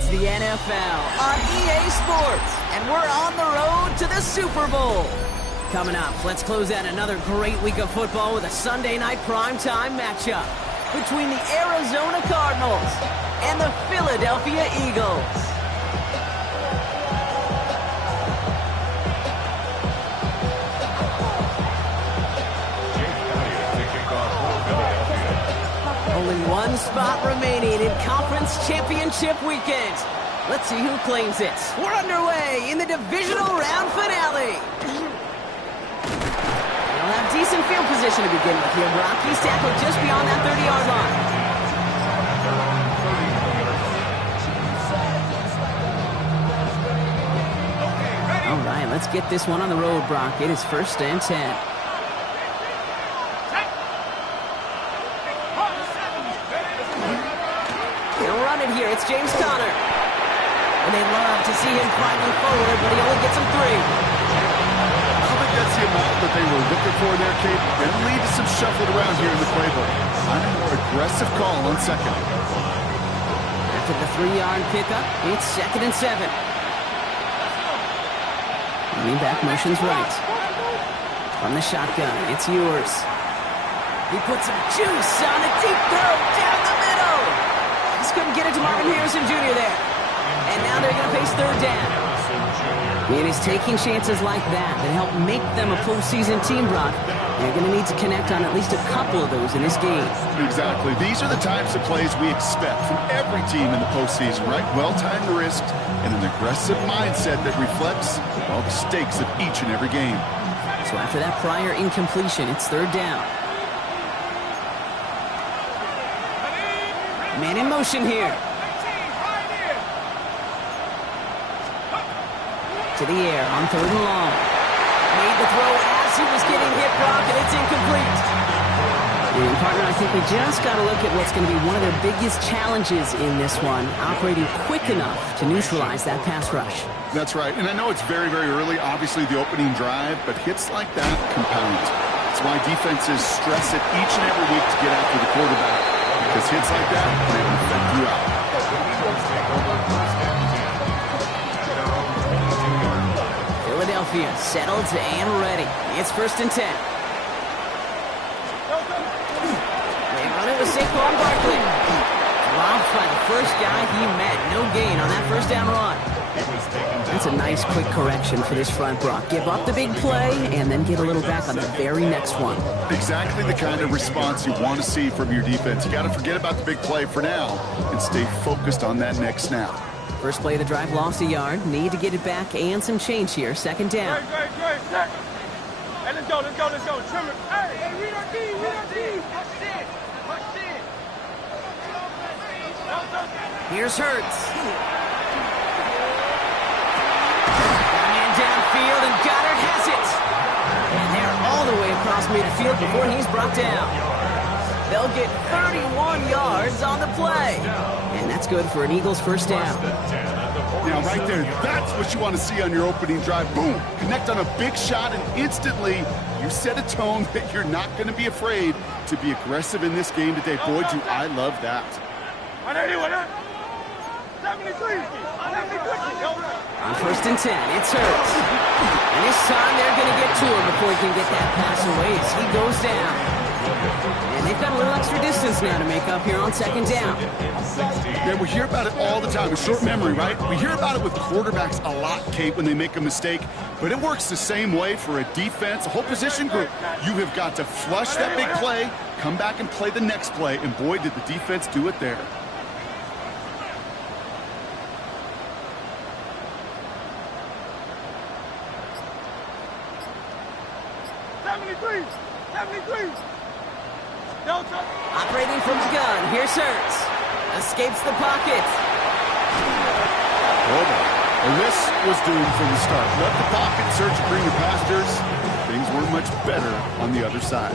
It's the NFL on EA Sports, and we're on the road to the Super Bowl. Coming up, let's close out another great week of football with a Sunday night primetime matchup between the Arizona Cardinals and the Philadelphia Eagles. Only one spot remaining in Conference Championship Weekend. Let's see who claims it. We're underway in the divisional round finale. He'll have decent field position to begin with here, Brock. He's tackled just beyond that 30-yard line. All right, let's get this one on the road, Brock. It is 1st and 10. Here, it's James Conner. And they love to see him climbing forward, but he only gets him 3. I don't think that's the amount that they were looking for there, Kate. And lead to some shuffling around here in the playbook. I'm a more aggressive call on second. After the 3-yard pickup, it's 2nd and 7. Running back motions right. From the shotgun, it's yours. He puts some juice on a deep throw down the middle. Just couldn't get it to Marvin Harrison Jr. there. And now they're going to face 3rd down. It is taking chances like that help make them a postseason team, Brock. They're going to need to connect on at least a couple of those in this game. Exactly. These are the types of plays we expect from every team in the postseason, right? Well-timed risks and an aggressive mindset that reflects all the stakes of each and every game. So after that prior incompletion, it's 3rd down. Man in motion here. To the air on 3rd and long. Made the throw as he was getting hit, Brock, and it's incomplete. And partner, I think we just got to look at what's going to be one of their biggest challenges in this one, operating quick enough to neutralize that pass rush. That's right, and I know it's very, very early, obviously the opening drive, but hits like that compound. That's why defenses stress it each and every week to get after the quarterback. Because hits like that can affect you out. Philadelphia settled and ready. It's 1st and 10. They run it with Saquon Barkley. Dropped by the first guy he met. No gain on that 1st down run. That's a nice quick correction for this front, Brock. Give up the big play and then get a little back on the very next one. Exactly the kind of response you want to see from your defense. You got to forget about the big play for now and stay focused on that next snap. First play of the drive lost a yard. Need to get it back and some change here. 2nd down. Great. Hey, let's go. Trim it. Hey, read our D. Watch it. Here's Hurts. Downfield, and Goddard has it. And they're all the way across midfield before he's brought down. They'll get 31 yards on the play. And that's good for an Eagles 1st down. Now, right there, that's what you want to see on your opening drive. Boom! Connect on a big shot, and instantly you set a tone that you're not going to be afraid to be aggressive in this game today. Boy, do I love that. On 1st and 10, it's Hurts. And this time they're going to get to him before he can get that pass away as he goes down. And they've got a little extra distance now to make up here on 2nd down. Yeah, we hear about it all the time. A short memory, right? We hear about it with quarterbacks a lot, Kate, when they make a mistake. But it works the same way for a defense, a whole position group. You have got to flush that big play, come back and play the next play. And boy, did the defense do it there. Operating from the gun, here's Hurts. Escapes the pocket. And this was doomed from the start. Left the pocket, search for greener pastures. Things weren't much better on the other side.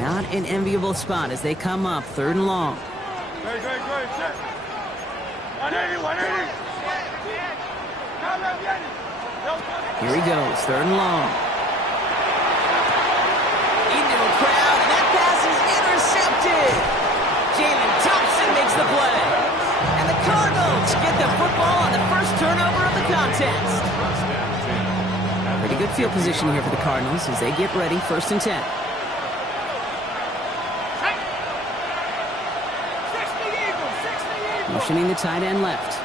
Not an enviable spot as they come up 3rd and long. Great. Check. 180. Here he goes, 3rd and long. Into a crowd, and that pass contest. Pretty good field position here for the Cardinals as they get ready, 1st and 10. Motioning the tight end left.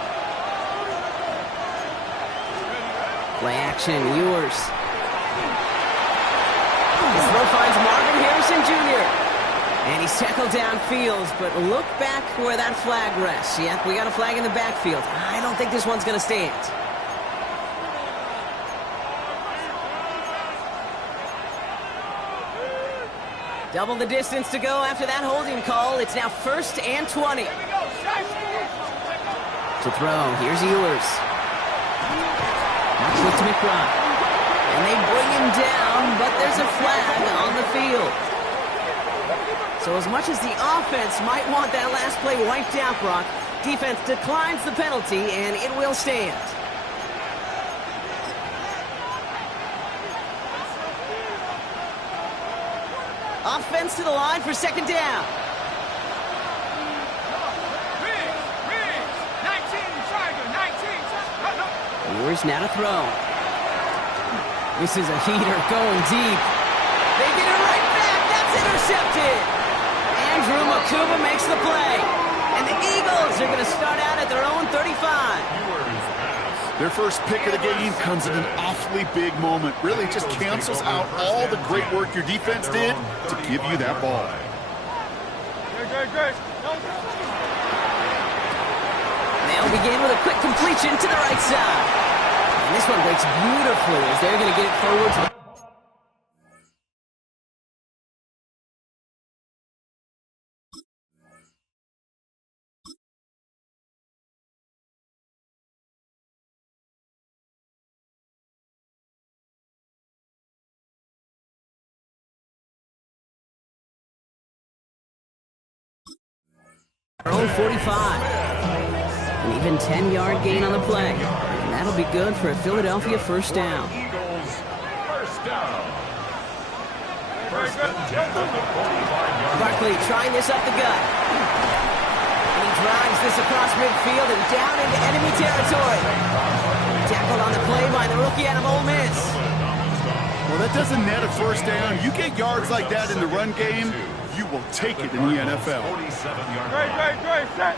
Play action, Ewers. The throw finds Marvin Harrison Jr. And he's tackled downfield, but look back where that flag rests. Yep, we got a flag in the backfield. I don't think this one's going to stand. Double the distance to go after that holding call. It's now 1st and 20. To throw, here's Ewers. Much look to McBride. And they bring him down, but there's a flag on the field. So as much as the offense might want that last play wiped out, Brock, defense declines the penalty, and it will stand. Offense to the line for 2nd down. Ewers now to throw. This is a heater going deep. They get it right back. That's intercepted. Andrew Makuba makes the play. And the Eagles are going to start out at their own 35. Their first pick of the game comes at an awfully big moment. Really just cancels out all the great work your defense did to give you that ball. They'll begin with a quick completion to the right side. And this one breaks beautifully as they're going to get it forward to the... Own 45. An even 10-yard gain on the play. And that'll be good for a Philadelphia 1st down. Eagles, 1st down. Barkley trying this up the gut. And he drives this across midfield and down into enemy territory. Tackled on the play by the rookie out of Ole Miss. Well, that doesn't net a 1st down. You get yards like that in the run game, you will take it in the NFL. 47-yard Great, set.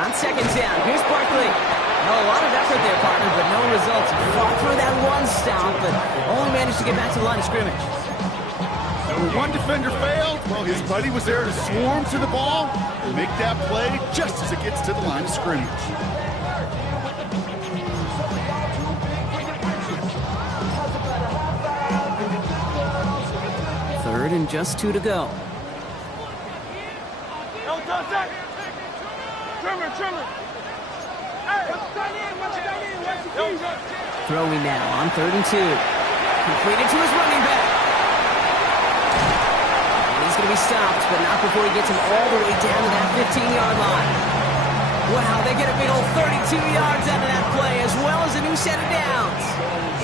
On 2nd down, here's Barkley. A lot of effort there, partner, but no results. Fought for that one stop, but only managed to get back to the line of scrimmage. When one defender failed, well, his buddy was there to swarm to the ball and make that play just as it gets to the line of scrimmage. Third and just 2 to go. Throwing now on 3rd and 2. Completed to his running back. And he's going to be stopped, but not before he gets him all the way down to that 15-yard line. Wow, they get a big old 32 yards out of that play, as well as a new set of downs.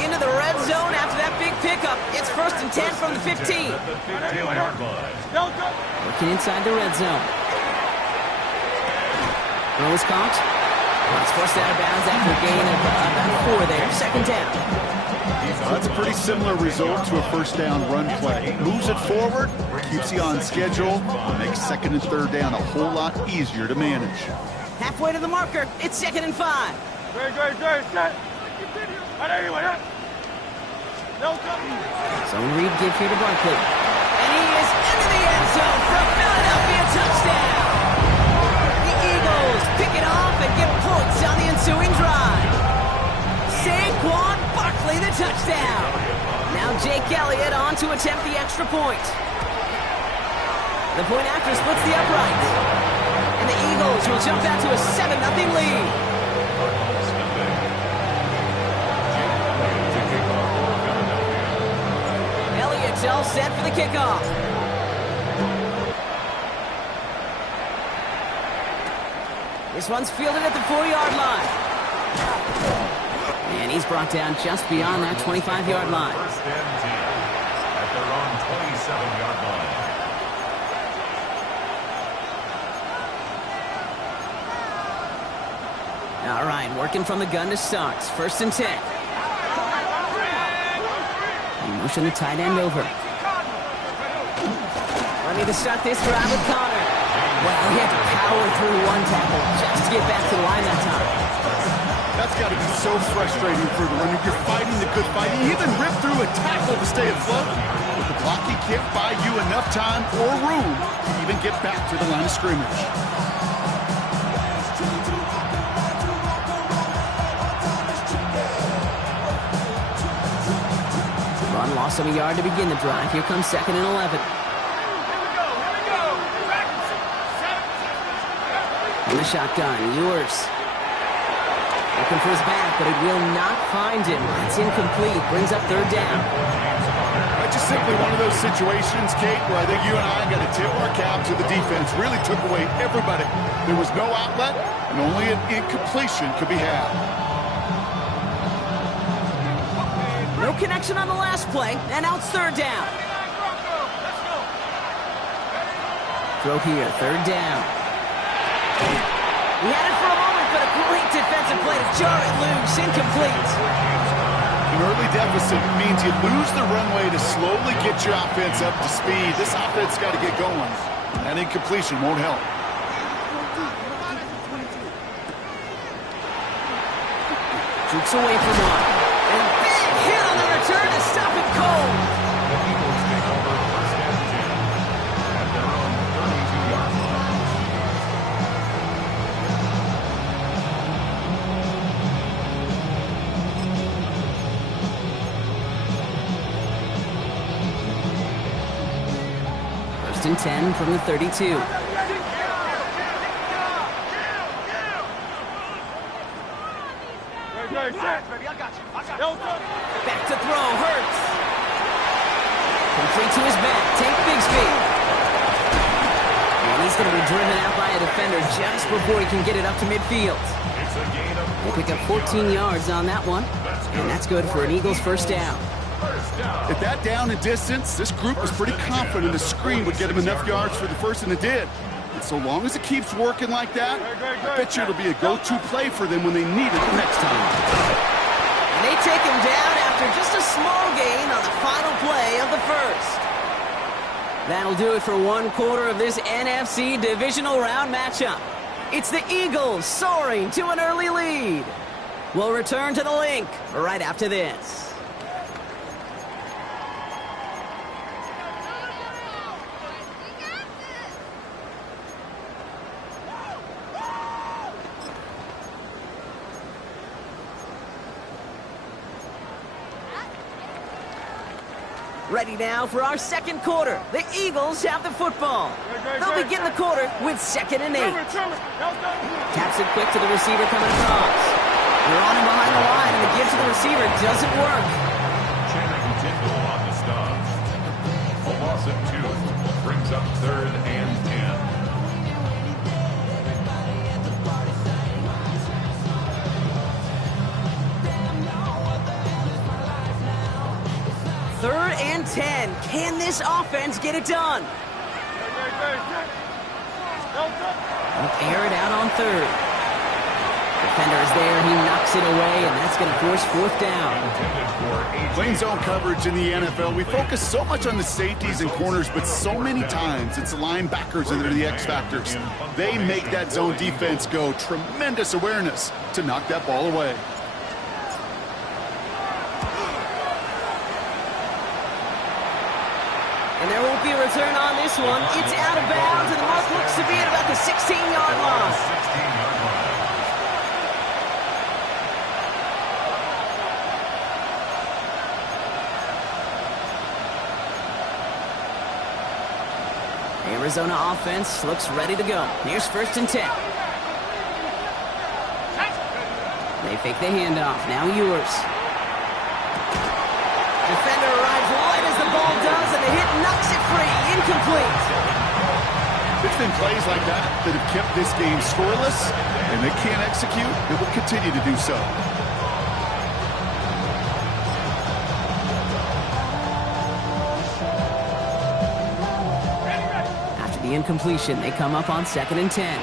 Into the red zone after that big pickup. It's 1st and 10 from the 15. Working inside the red zone. Throw is caught. It's forced out of bounds after a gain of about 4 there. 2nd down. That's a pretty similar result to a 1st down run play. Moves it forward, keeps you on schedule, makes 2nd and 3rd down a whole lot easier to manage. Halfway to the marker. It's 2nd and 5. Set. Zone read give here to Barkley. And he is into the end zone for a Philadelphia touchdown. The Eagles pick it off and get points on the ensuing drive. Saquon Barkley the touchdown. Now Jake Elliott on to attempt the extra point. The point after splits the uprights. And the Eagles will jump out to a 7-0 lead. Elliott's all set for the kickoff. This one's fielded at the 4-yard line. And he's brought down just beyond that 25-yard line. 1st and 10 at their own 27-yard line. All right, working from the gun to start. 1st and 10. He motioned the tight end over. Ready to start this drive with Connor. Well, he had to power through one tackle just to get back to the line that time. That's got to be so frustrating for the runner. You're fighting the good fight. He even ripped through a tackle to stay afloat. But the blocking can't buy you enough time or room to even get back to the line of scrimmage. Run lost him a yard to begin the drive. Here comes 2nd and 11. In the shotgun, Ewers. Looking for his back, but it will not find him. It's incomplete. Brings up 3rd down. That's just simply one of those situations, Kate, where I think you and I got to tip our cap to the defense. Really took away everybody. There was no outlet, and only an incompletion could be had. No connection on the last play, and now it's 3rd down. Throw here, 3rd down. He had it for a moment, but a great defensive play to jar it loose. Incomplete. An early deficit means you lose the runway to slowly get your offense up to speed. This offense got to get going. That incompletion won't help. Jukes away from one. And a big hit on the return to stop it cold. The Eagles take over 1st and 10 at their own 32-yard line. First and 10 from the 32. Back to throw, Hurts. Complete to his back, take Bigsby. And he's going to be driven out by a defender just before he can get it up to midfield. It's a gain of They pick up 14 yards on that one, and that's good for an Eagles 1st down. At that down and distance, this group was pretty confident the screen would get him enough yards for the first, and it did. And so long as it keeps working like that, I bet you it'll be a go-to play for them when they need it the next time. And they take him down after just a small gain on the final play of the 1st. That'll do it for 1 quarter of this NFC divisional round matchup. It's the Eagles soaring to an early lead. We'll return to the link right after this. Ready now for our 2nd quarter. The Eagles have the football. They'll begin the quarter with 2nd and 8. Taps it quick to the receiver coming across. They're on him behind the line, and the give to the receiver doesn't work. Channing Tindall on the stop. A loss of 2 brings up 3rd and 10. Third and 10. Can this offense get it done? They'll air it out on 3rd. Defender is there. He knocks it away, and that's going to force 4th down. Playing zone coverage in the NFL, we focus so much on the safeties and corners, but so many times it's the linebackers that are the X factors. They make that zone defense go. Tremendous awareness to knock that ball away. And there won't be a return on this one. It's out of bounds, and the mark looks to be at about the 16-yard line. 16-yard line. Arizona offense looks ready to go. Here's 1st and 10. They fake the handoff. Now Ewers. Defender arrives right as the ball does, and the hit knocks it free. Incomplete. It's been plays like that that have kept this game scoreless, and they can't execute. It will continue to do so. After the incompletion, they come up on 2nd and 10.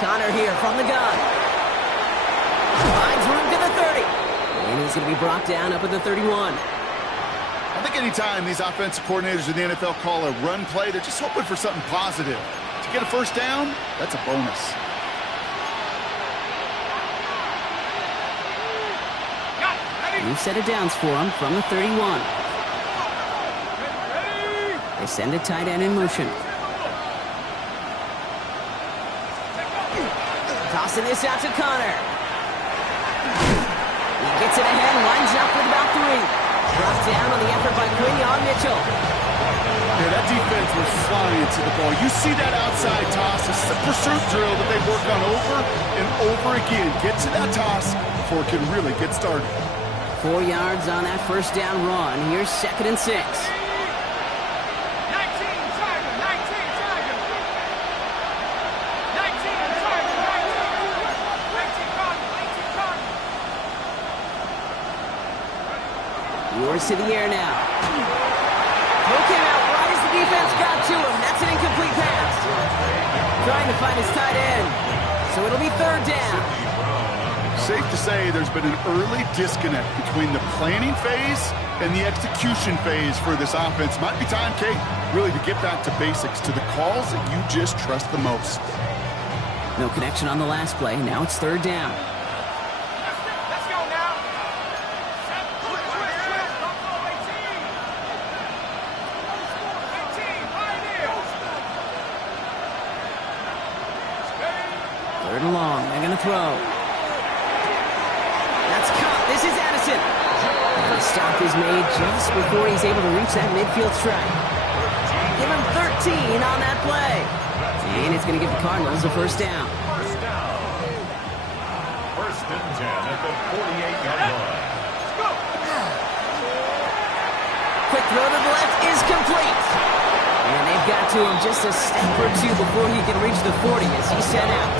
Connor here from the gun. Finds room to the 30. And he's going to be brought down up at the 31. I think anytime these offensive coordinators in the NFL call a run play, they're just hoping for something positive. To get a first down, that's a bonus. New set of downs for him from the 31. They send a tight end in motion. Tossing this out to Connor. He gets it ahead and lines up with about 3. Dropped down on the effort by Quinion Mitchell. Yeah, that defense was flying to the ball. You see that outside toss. This is a pursuit drill that they work on over and over again. Get to that toss before it can really get started. 4 yards on that first down run. Here's 2nd and 6. 19 Tiger, 19 Tiger. 19 Tiger, 19 Cardinal, 18 Cardinal. Yours to the air now. Throw came out right as the defense got to him. That's an incomplete pass. Trying to find his tight end. So it'll be 3rd down. Safe to say there's been an early disconnect between the planning phase and the execution phase for this offense. Might be time, Kate, really to get back to basics, to the calls that you just trust the most. No connection on the last play. Now it's 3rd down. Let's go now. Twist, don't go 18. 18, Pioneers. 3rd and long. They're going to throw. That's caught. This is Addison. And the stop is made just before he's able to reach that midfield strike. Give him 13 on that play. And it's going to give the Cardinals a first down. First down. 1st and 10 at the 48-yard line. Quick throw to the left is complete. And they've got to him just a step or 2 before he can reach the 40 as he's sent out.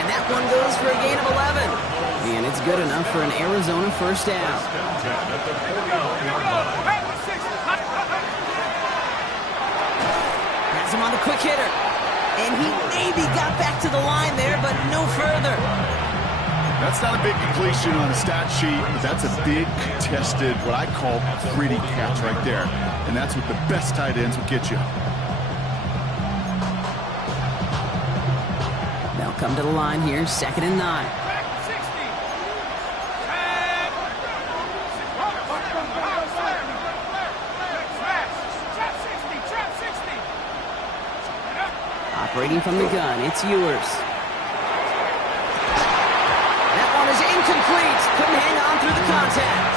And that one goes for a gain of 11. And it's good enough for an Arizona first down. Has him on the quick hitter. And he maybe got back to the line there, but no further. That's not a big completion on a stat sheet, but that's a big, contested, what I call gritty catch right there. And that's what the best tight ends will get you. They'll come to the line here, 2nd and 9. Operating from the gun, it's Ewers. That one is incomplete. Couldn't hang on through the contact.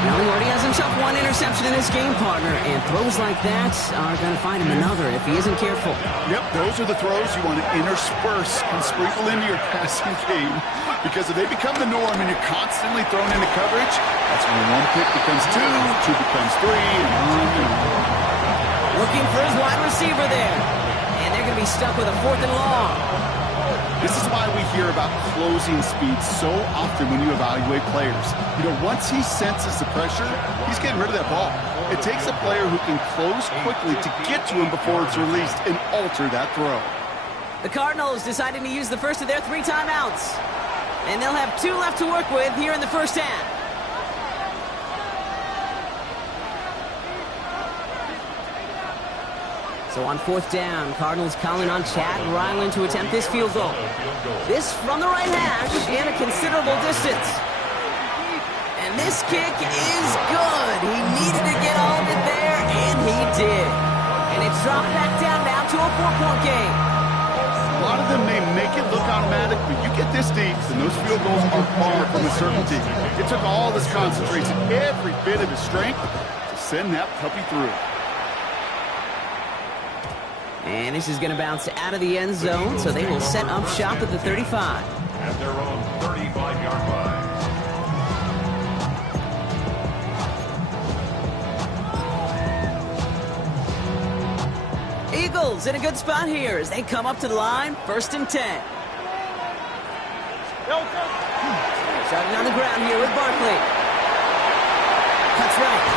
Now he already has himself 1 interception in this game, partner, and throws like that are going to find him another if he isn't careful. Yep, those are the throws you want to intersperse and sprinkle into your passing game, because if they become the norm and you're constantly thrown into coverage, that's when 1 pick becomes 2, 2 becomes 3, and on and on. Looking for his wide receiver there. And they're going to be stuck with a 4th and long. This is why we hear about closing speed so often when you evaluate players. You know, once he senses the pressure, he's getting rid of that ball. It takes a player who can close quickly to get to him before it's released and alter that throw. The Cardinals deciding to use the first of their 3 timeouts. And they'll have 2 left to work with here in the first half. So on 4th down, Cardinals calling on Chad Ryland to attempt this field goal. This from the right hash and a considerable distance. And this kick is good. He needed to get all of it there, and he did. And it's dropped back down now to a 4-point game. A lot of them may make it look automatic, but you get this deep, and those field goals are far from a certainty. It took all this concentration, every bit of his strength, to send that puppy through. And this is going to bounce out of the end zone, so they will set up shop at the 35. At their own 35-yard line. Eagles in a good spot here as they come up to the line, 1st and 10. Starting on the ground here with Barkley. Cuts right.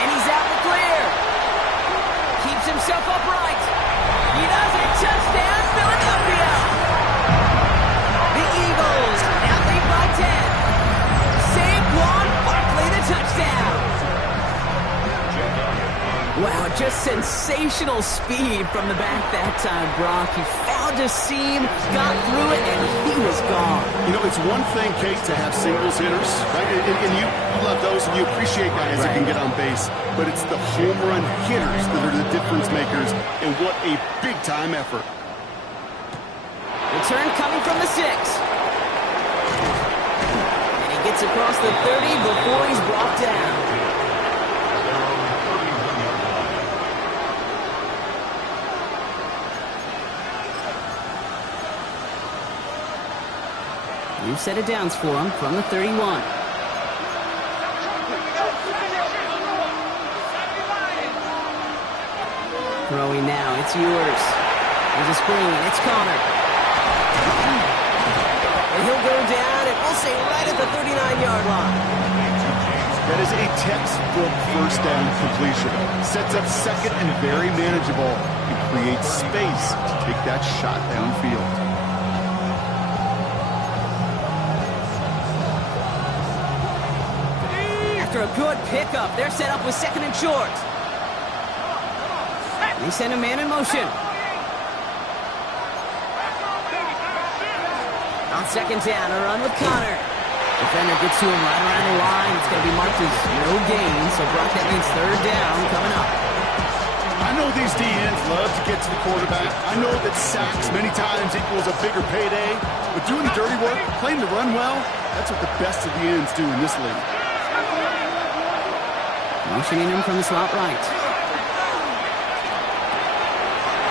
And he's out in the clear. Keeps himself upright. He does it. Touchdown! sensational speed from the back that time, Brock. He found a seam, got through it, and he was gone. You know, it's one thing, Kate, to have singles hitters, right? And you love those, and you appreciate guys that can get on base. But it's the home run hitters that are the difference makers, and what a big-time effort. Return coming from the 6. And he gets across the 30 before he's brought down. New set of downs for him from the 31. Throwing now, it's yours. There's a screen, it's Connor. And he'll go down, and we'll say right at the 39-yard line. That is a textbook first down completion. Sets up second and very manageable, and creates space to take that shot downfield. After a good pickup, they're set up with second and short. They send a man in motion. On second down, a run with Connor. Defender gets to him right around the line. It's going to be marked as no gain, so Brock, that means third down coming up. I know these DNs love to get to the quarterback. I know that sacks many times equals a bigger payday, but doing the dirty work, playing to run well, that's what the best of the ends do in this league. Motioning him from the slot right.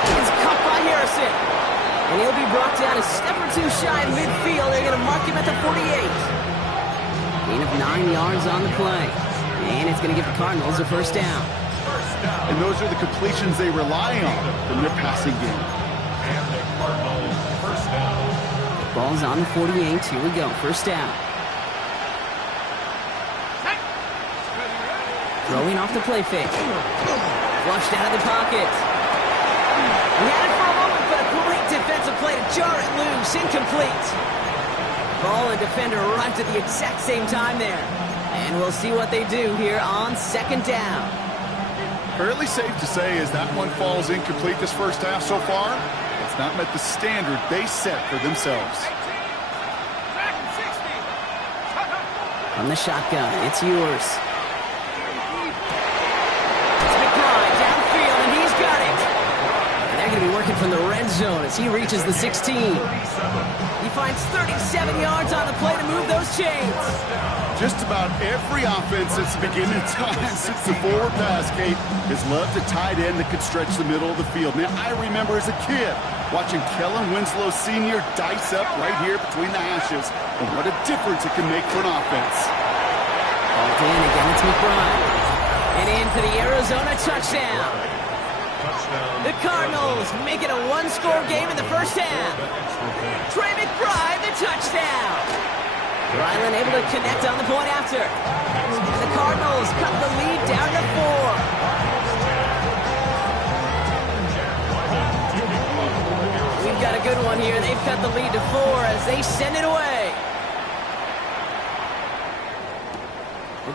It's caught by Harrison. And he'll be brought down a step or two shy of midfield. They're going to mark him at the 48. Gain of 9 yards on the play. And it's going to give the Cardinals a first down. And those are the completions they rely on from their passing game. And the Cardinals first down. Ball's on the 48. Here we go. First down. Throwing off the play fake. Flushed out of the pocket. He had it for a moment, but a great defensive play to jar it loose. Incomplete. Ball and defender arrived at the exact same time there. And we'll see what they do here on second down. Fairly safe to say as that one falls incomplete this first half so far, it's not met the standard they set for themselves. From the shotgun, it's yours. Going to be working from the red zone as he reaches the 16. He finds 37 yards on the play to move those chains. Just about every offense since the beginning of time, since the forward pass, Kate, has loved a tight end that could stretch the middle of the field. Now, I remember as a kid watching Kellen Winslow Sr. dice up right here between the hashes, and what a difference it can make for an offense. Ball in again, it's McBride. And in for the Arizona touchdown. The Cardinals make it a one-score game in the first half. Trey McBride, the touchdown. Ryland able to connect on the point after. And the Cardinals cut the lead down to 4. We've got a good one here. They've cut the lead to 4 as they send it away.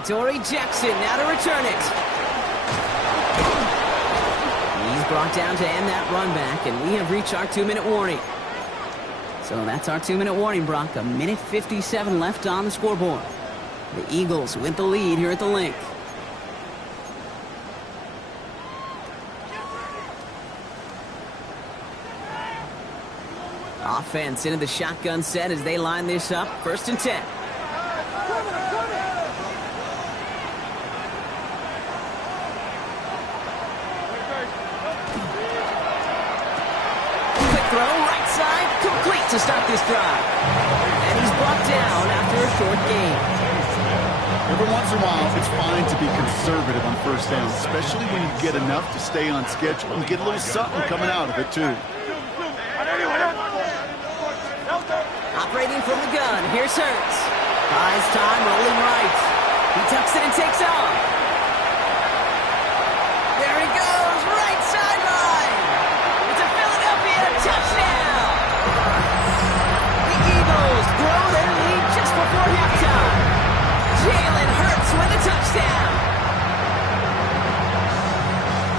Dory Jackson now to return it. Brought down to end that run back, and we have reached our 2-minute warning. So that's our 2-minute warning, Brock. 1:57 left on the scoreboard. The Eagles with the lead here at the Link. Offense into the shotgun set as they line this up. 1st and 10. To start this drive. And he's brought down after a short gain. Every once in a while, it's fine to be conservative on first down, especially when you get enough to stay on schedule and get a little something coming out of it, too. Operating from the gun, here's Hurts. Buys time, rolling right. He tucks it and takes off. There he goes, right sideline. It's a Philadelphia touchdown. Grow their lead just before halftime. Jalen Hurts with a touchdown.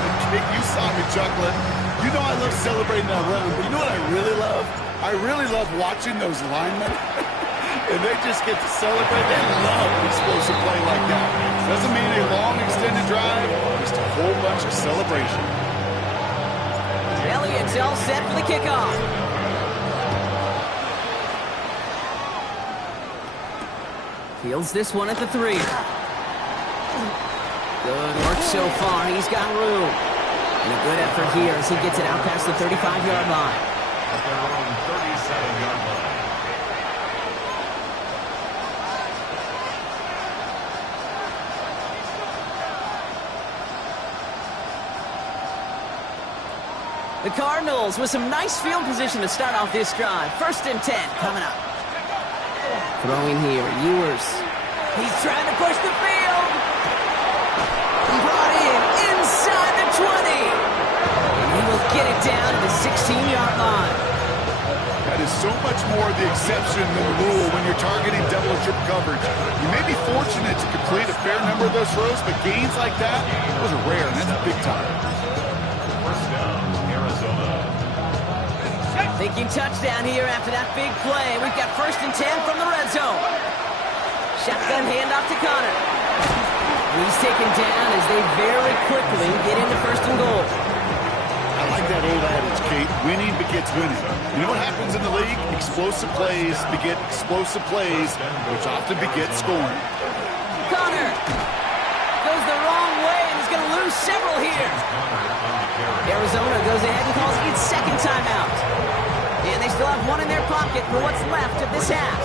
The kick chuckling. You know I love celebrating that run, but you know what I really love? I really love watching those linemen. And they just get to celebrate. They love an explosive play like that. Doesn't mean a long extended drive, just a whole bunch of celebration. Elliott's all set for the kickoff. Fields this one at the 3. Good work so far. He's got room. And a good effort here as he gets it out past the 35-yard line. At their own 37-yard line. The Cardinals with some nice field position to start off this drive. 1st and 10 coming up. Throwing here, Ewers. He's trying to push the field. Brought in inside the 20. And he will get it down to the 16-yard line. That is so much more the exception than the rule when you're targeting double or triple coverage. You may be fortunate to complete a fair number of those throws, but gains like that, those are rare, and that's big time. First down, Arizona. Thinking touchdown here after that big play. We've got 1st and 10 from the red zone. Shotgun handoff to Connor. He's taken down as they very quickly get into 1st and goal. I like that old adage, Kate. Winning begets winning. You know what happens in the league? Explosive plays beget explosive plays, which often beget scoring. Connor goes the wrong way and is going to lose several here. Arizona goes ahead and calls its 2nd timeout. And they still have one in their pocket for what's left of this half.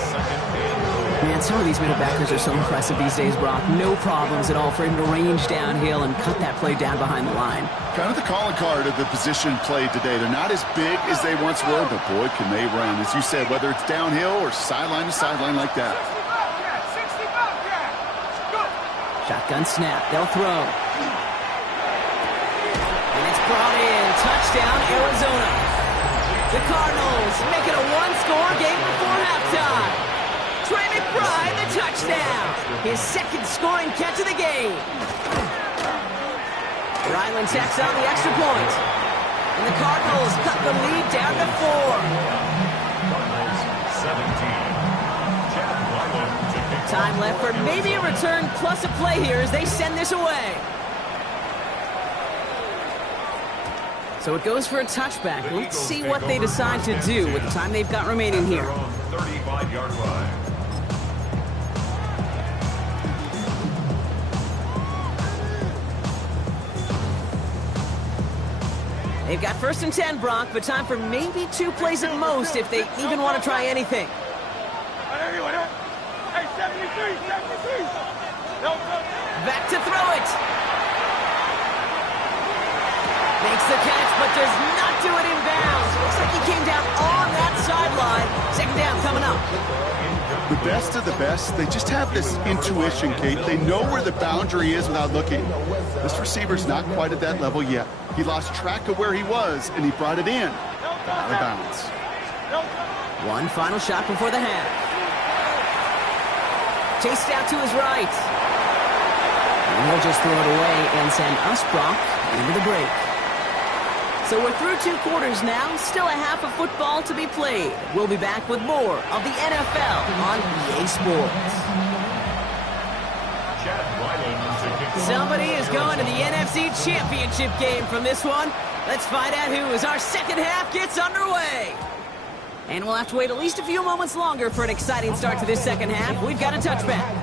Man, some of these middle backers are so impressive these days, Brock. No problems at all for him to range downhill and cut that play down behind the line. Kind of the calling card of the position played today. They're not as big as they once were, but boy, can they run. As you said, whether it's downhill or sideline to sideline like that. Shotgun snap. They'll throw. And it's brought in. Touchdown, Arizona. The Cardinals make it a one-score game before halftime. Trey McBride, the touchdown. His 2nd scoring catch of the game. Ryland tacks on the extra point. And the Cardinals cut the lead down to 4. Cardinals 17. Chad Ryland to kick. Time left for maybe a return plus a play here as they send this away. So it goes for a touchback. Let's see what they decide to do with the time they've got remaining here. 35-yard line. They've got 1st and 10, Brock, but time for maybe 2 plays at most if they even want to try anything. Hey, 73. Back to throw it. Makes the catch, but does not do it in bounds. Looks like he came down on that sideline. 2nd down coming up. The best of the best, they just have this intuition, Kate. They know where the boundary is without looking. This receiver's not quite at that level yet. He lost track of where he was, and he brought it in. Out of bounds. One final shot before the half. Chased out to his right. And he'll just throw it away and send us, Brock, into the break. So we're through 2 quarters now. Still a half of football to be played. We'll be back with more of the NFL on EA Sports. Somebody is going to the NFC Championship game from this one. Let's find out who as our 2nd half gets underway. And we'll have to wait at least a few moments longer for an exciting start to this 2nd half. We've got a touchback.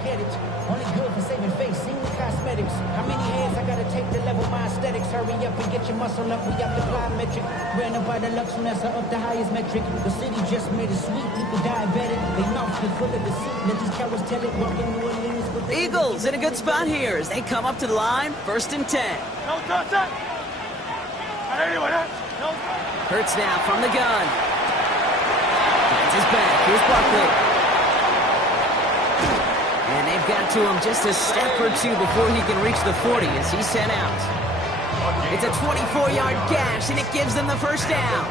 Only good for saving face, single cosmetics. How many hands I gotta take to level my aesthetics? Hurry up and get your muscle up, we got the plyometric. Ran up by the Lux when that's up the highest metric. The city just made it sweet, people diabetic. They mouth is full of deceit, let these cowards tell it. Walking New Orleans with the Eagles in a good spot here as they come up to the line. 1st and 10. Hurts now from the gun. That's his back. Here's Barkley. And they've got to him just a step or 2 before he can reach the 40 as he's sent out. It's a 24-yard gash, and it gives them the 1st down.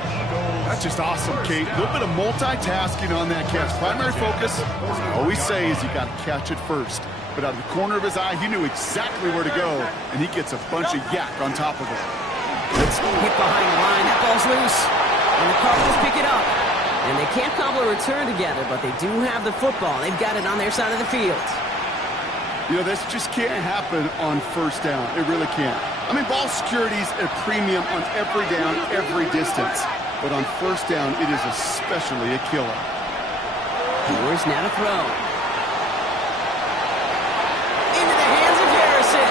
That's just awesome, Kate. A little bit of multitasking on that catch. Primary focus, as I always say, is you got to catch it first. But out of the corner of his eye, he knew exactly where to go, and he gets a bunch of yak on top of it. It's hit behind the line. That ball's loose. And the Cardinals pick it up. And they can't cobble a return together, but they do have the football. They've got it on their side of the field. You know, this just can't happen on first down. It really can't. I mean, ball security's a premium on every down, every distance. But on first down, it is especially a killer. Ewers now to throw. Into the hands of Harrison.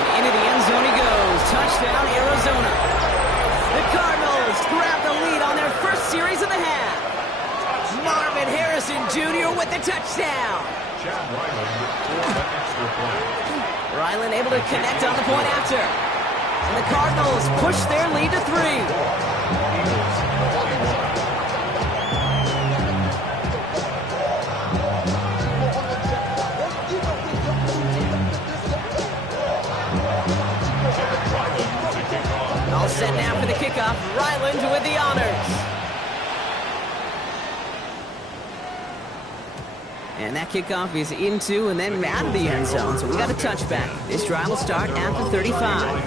And into the end zone he goes. Touchdown, Arizona. The Cardinals grab the lead on their first series of the half. Marvin Harrison Jr. with the touchdown. Chad Ryland for the extra point. Ryland able to connect on the point after. And the Cardinals push their lead to 3. All set now for the kickoff. Ryland with the honors. And that kickoff is into and then out of the end zone. So we got a touchback. This drive will start after 35.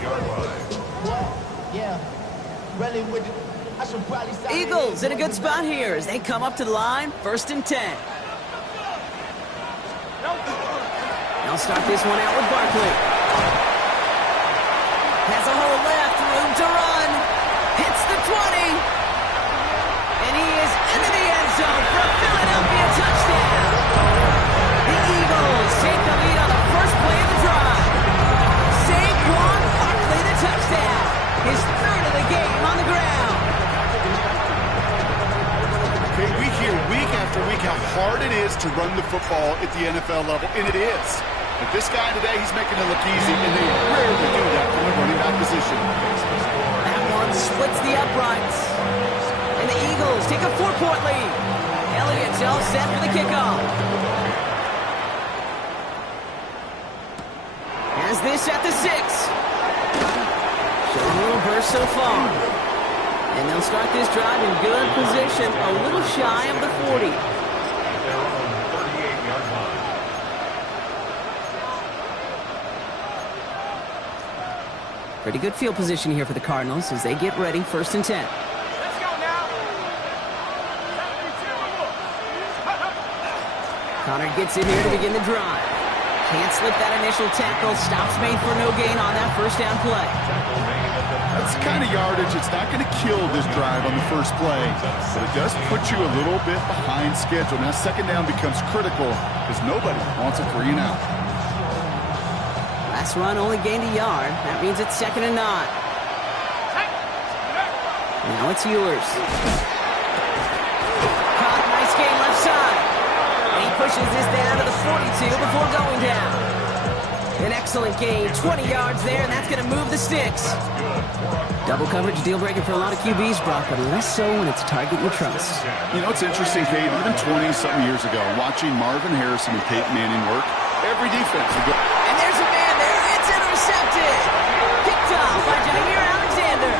Eagles in a good spot here as they come up to the line. 1st and 10. They'll start this one out with Barkley. Has a hole left, room to run. Hits the 20. And he is into the end zone for a Philadelphia touchdown. The Eagles take the lead on the first play of the drive. Saquon Barkley the touchdown. His 3rd of the game on the ground. Okay, we hear week after week how hard it is to run the football at the NFL level, and it is. But this guy today, he's making it look easy, and they rarely do that from the running back position. That one splits the uprights. And the Eagles take a 4-point lead. Elliott's all set for the kickoff. Has this at the 6. Showing a little burst so far. And they'll start this drive in good position, a little shy of the 40. At their own 38-yard line. Pretty good field position here for the Cardinals as they get ready. 1st and 10. Let's go now. Connor gets in here to begin the drive. Can't slip that initial tackle. Stops made for no gain on that first down play. That's the kind of yardage. It's not going to kill this drive on the first play, but it does put you a little bit behind schedule. Now, 2nd down becomes critical because nobody wants a 3 and out. Last run only gained a yard. That means it's 2nd and 9. Now it's Ewers. Caught, nice gain left side. And he pushes this down to the 42 before going down. An excellent gain, 20 yards there, and that's going to move the sticks. Double coverage deal breaker for a lot of QBs, Brock, but less so when it's a target you trust. You know, it's interesting, Kate, even 20-something years ago, watching Marvin Harrison and Peyton Manning work, every defense would go. And there's a man there. It's intercepted. Picked off by Jair Alexander.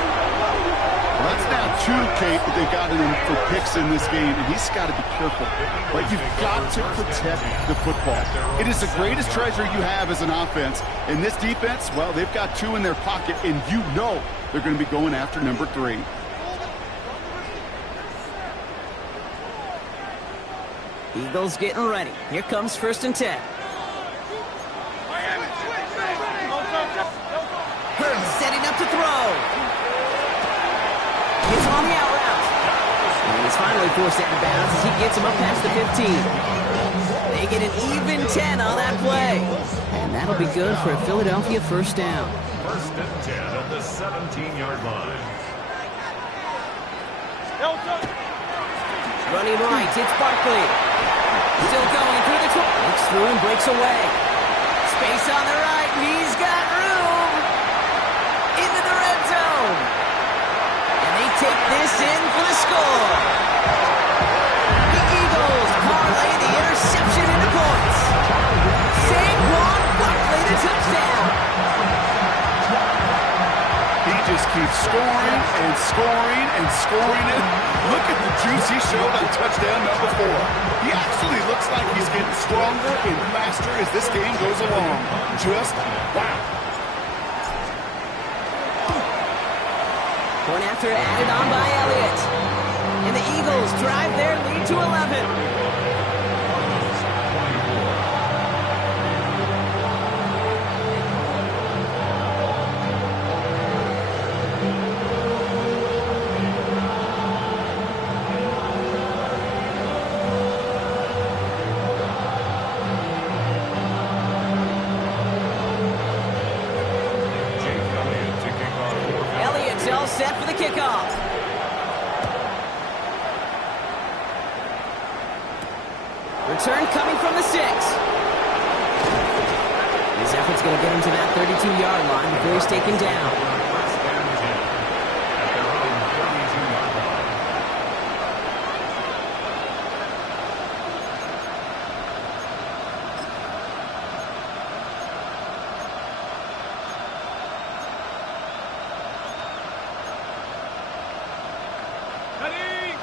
Well, that's now 2, Kate, that they've got in him for picks in this game, and he's got to be careful. But you've got to protect the football. It is the greatest treasure you have as an offense. And this defense, well, they've got 2 in their pocket, and you know they're going to be going after number 3. Eagles getting ready. Here comes 1st and 10. Hurts setting up to throw. Hits him on the out route. And he's finally forced out of bounds as he gets him up past the 15. They get an even 10 on that play. And that'll be good for a Philadelphia 1st down. 1st and 10 at the 17-yard line. Running right, it's Barkley. Still going through the 12. Looks through and breaks away. Space on the right, he's got room. Into the red zone. And they take this in for the score. The Eagles parlay the interception into points. Saquon Barkley the touchdown. He just keeps scoring and scoring and scoring it. Look at the juice he showed on touchdown number 4. He actually looks like he's getting stronger and faster as this game goes along. Just wow. Point after added on by Elliott. And the Eagles drive their lead to 11. All set for the kickoff. Return coming from the 6. His effort's going to get him to that 32-yard line before he's taken down.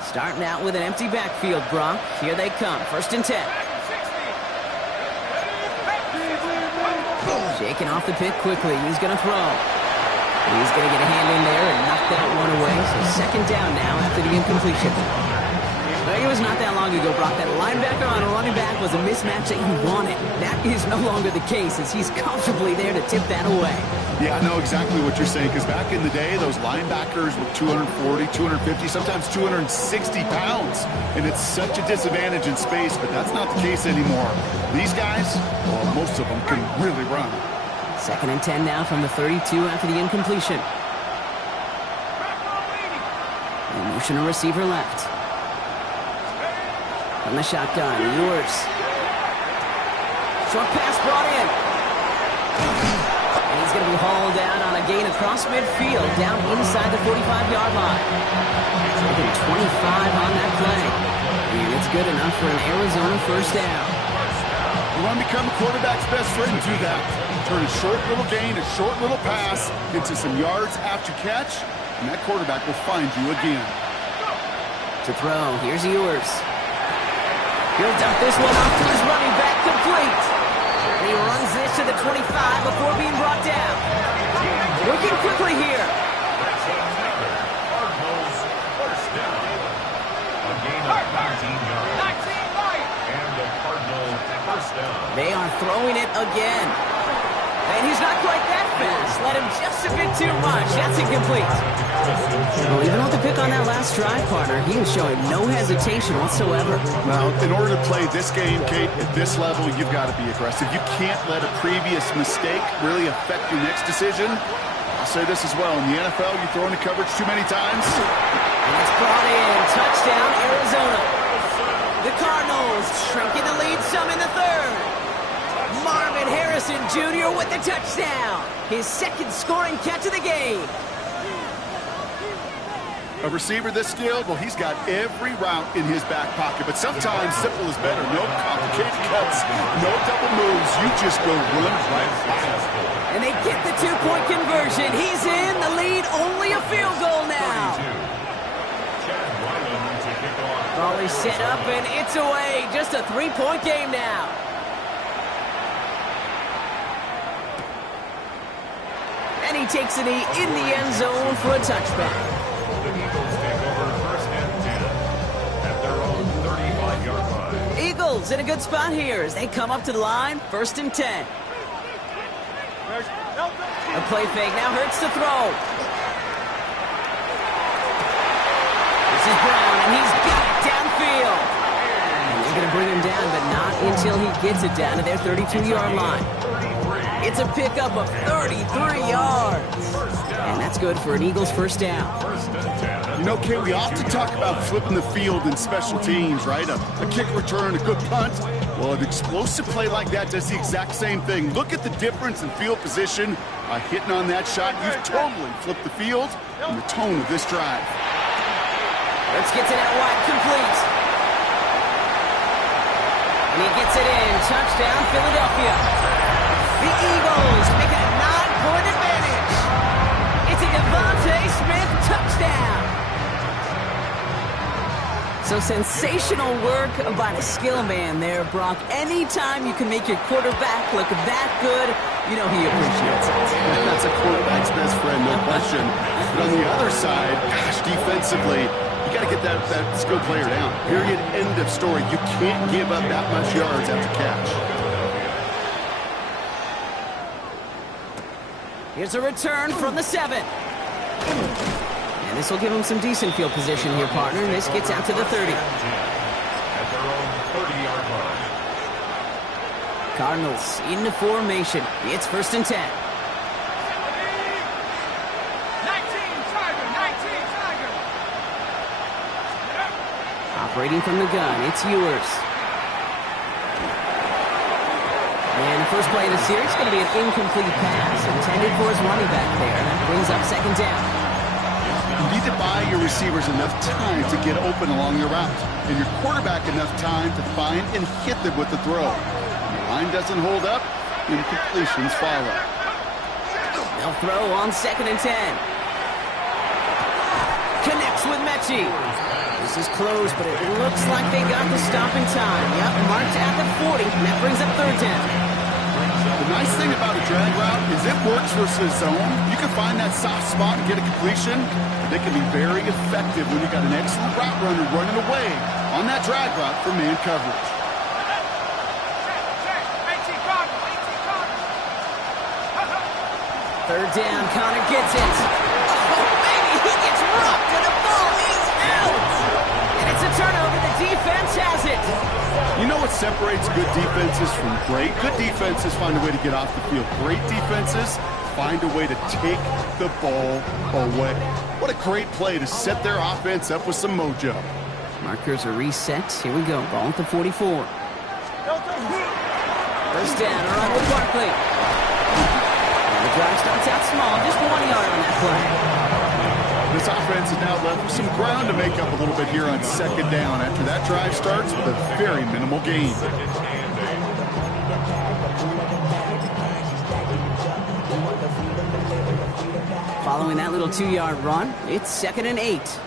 Starting out with an empty backfield, Brock. Here they come. 1st and 10. Shaking off the pick quickly. He's going to throw. He's going to get a hand in there and knock that one away. So 2nd down now after the incompletion. But it was not that long ago, Brock, that linebacker on a running back was a mismatch that you wanted. That is no longer the case as he's comfortably there to tip that away. Yeah, I know exactly what you're saying, because back in the day, those linebackers were 240, 250, sometimes 260 pounds. And it's such a disadvantage in space, but that's not the case anymore. These guys, well, most of them can really run. 2nd and 10 now from the 32 after the incompletion. Motion a receiver left. From the shotgun, Ewers. Short pass brought in. And he's going to be hauled down on a gain across midfield, down inside the 45-yard line. Taking 25 on that play. And it's good enough for an Arizona 1st down. You want to become a quarterback's best friend, do that. Turn a short little gain, a short little pass into some yards after catch, and that quarterback will find you again. To throw, here's Ewers. He'll dump this one off to his running back, complete. And he runs this to the 25 before being brought down. Working quickly here. Cardinals 1st down. A gain of 19 yards. And the Cardinals 1st down. They are throwing it again. And he's not quite that fast. Let him just a bit too much. That's incomplete. Well, even with the pick on that last drive, partner, he was showing no hesitation whatsoever. Now, in order to play this game, Kate, at this level, you've got to be aggressive. You can't let a previous mistake really affect your next decision. I'll say this as well. In the NFL, you throw into coverage too many times. And it's brought in. Touchdown, Arizona. The Cardinals shrinking the lead some in the 3rd. Marvin Harrison Jr. with the touchdown. His 2nd scoring catch of the game. A receiver this skilled, well, he's got every route in his back pocket. But sometimes simple is better. No complicated cuts, no double moves. You just go run right by. And they get the 2-point conversion. He's in the lead. Only a field goal now. Ball is set up, and it's away. Just a 3-point game now. And he takes a knee in the end zone for a touchback. The Eagles take over 1st and 10 at their own 35-yard line. Eagles in a good spot here as they come up to the line. 1st and 10. A play fake now hurts to throw. This is Brown, and he's got it downfield. And they're going to bring him down, but not until he gets it down to their 32-yard line. It's a pickup of 33 yards. And that's good for an Eagles 1st down. You know, Kate, we often talk about flipping the field in special teams, right? A kick return, a good punt. Well, an explosive play like that does the exact same thing. Look at the difference in field position. By hitting on that shot, you've totally flipped the field and the tone of this drive. Let's get to that wide, complete. And he gets it in. Touchdown, Philadelphia. The Eagles make it a 9-point advantage. It's a Devontae Smith touchdown. So sensational work by the skill man there, Brock. Anytime you can make your quarterback look that good, you know he appreciates it. That's a quarterback's best friend, no question. But on the other side, gosh, defensively, you got to get that skill player down. Period. End of story. You can't give up that much yards after catch. Here's a return from the 7. And this will give him some decent field position here, partner. And this gets out to the 30. At their own 30-yard line. Cardinals in the formation. It's 1st and 10. 19 Tiger. Operating from the gun, it's Ewers. And the first play of the series is going to be an incomplete pass intended for his running back there. And that brings up 2nd down. You need to buy your receivers enough time to get open along your route, and your quarterback enough time to find and hit them with the throw. When the line doesn't hold up, incompletions follow. They'll throw on 2nd and 10. Connects with Mechie. This is close, but it looks like they got the stop in time. Yep, marked at the 40, and that brings up 3rd down. The nice thing about a drag route is it works versus zone. You can find that soft spot and get a completion. They can be very effective when you've got an excellent route runner running away on that drag route for man coverage. 3rd down, Connor gets it. Oh, baby, he gets rocked, and the ball is out. And it's a turnover. The defense has it. You know what separates good defenses from great? Good defenses find a way to get off the field. Great defenses find a way to take the ball away. What a great play to set their offense up with some mojo. Markers are reset. Here we go. Ball at the 44. 1st down, around with Barkley. The drive starts out small, just 1 yard on that play. This offense is now left with some ground to make up a little bit here on 2nd down after that drive starts with a very minimal gain. Following that little 2-yard run, it's 2nd and 8.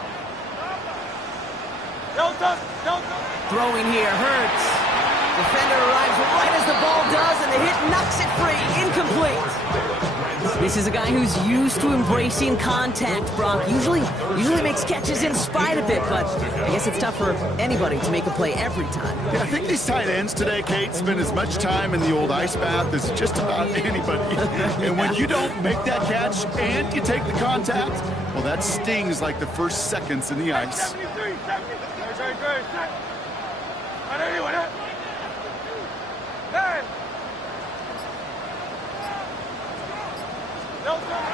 Throwing here, Hurts. Defender arrives right as the ball does, and the hit knocks it free. Incomplete. This is a guy who's used to embracing contact, Brock. Usually makes catches in spite of it, but I guess it's tough for anybody to make a play every time. Yeah, I think these tight ends today, Kate, spend as much time in the old ice bath as just about anybody. And when you don't make that catch and you take the contact, well, that stings like the first seconds in the ice.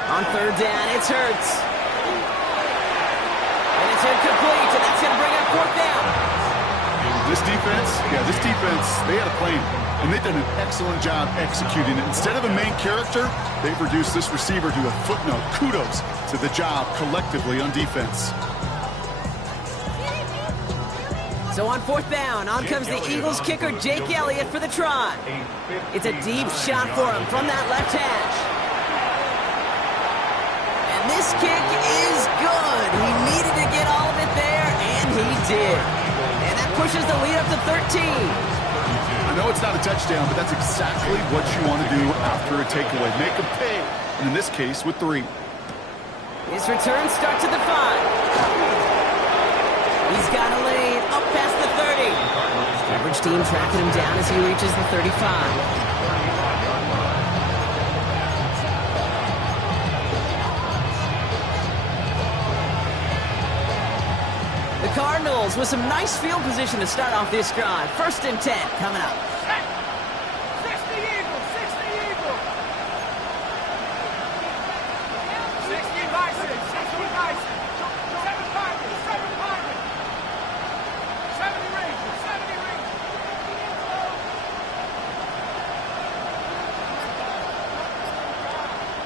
On 3rd down, it's Hurts. And it's incomplete, and that's going to bring up 4th down. This defense, they had a plan, and they've done an excellent job executing it. Instead of a main character, they've reduced this receiver to a footnote. Kudos to the job collectively on defense. So on 4th down, on comes the Eagles kicker, Jake Elliott, for the try. It's a deep shot for him from that left hash. This kick is good. He needed to get all of it there, and he did. And that pushes the lead up to 13. I know it's not a touchdown, but that's exactly what you want to do after a takeaway. Make a pay, and in this case, with 3. His return starts at the 5. He's got a lane up past the 30. Coverage team tracking him down as he reaches the 35. Cardinals with some nice field position to start off this drive. 1st and 10 coming up. 60 Eagles. 60 Bison. 60 Bison. 7 Pirates. 70 Rangers. 70 Rangers.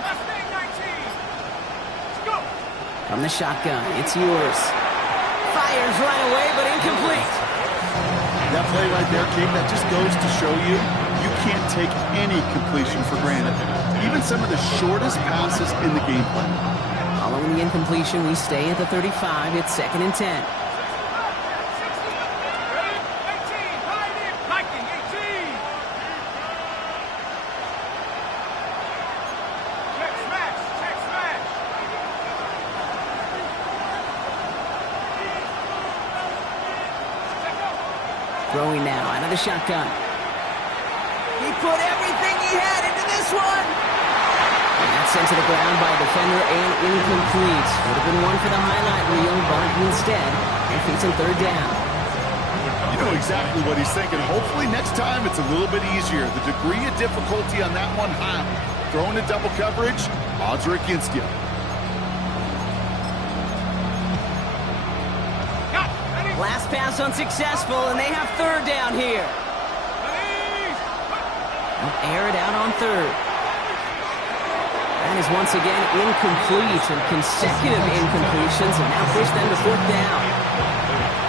Mustang 19. Let's go. From the shotgun, it's yours. Fires right away, but incomplete. That play right there, Kate, that just goes to show you, you can't take any completion for granted. Even some of the shortest passes in the game plan. Following the incompletion, we stay at the 35. It's 2nd and 10. Throwing now out of the shotgun. He put everything he had into this one. And that's sent to the ground by a defender and incomplete. Would have been one for the highlight reel, but instead, they're facing third down. You know exactly what he's thinking. Hopefully next time it's a little bit easier. The degree of difficulty on that one high. Throwing a double coverage, odds are against you. Last pass unsuccessful, and they have third down here. They'll air it out on third. That is once again incomplete, and consecutive incompletions have now pushed them to fourth down.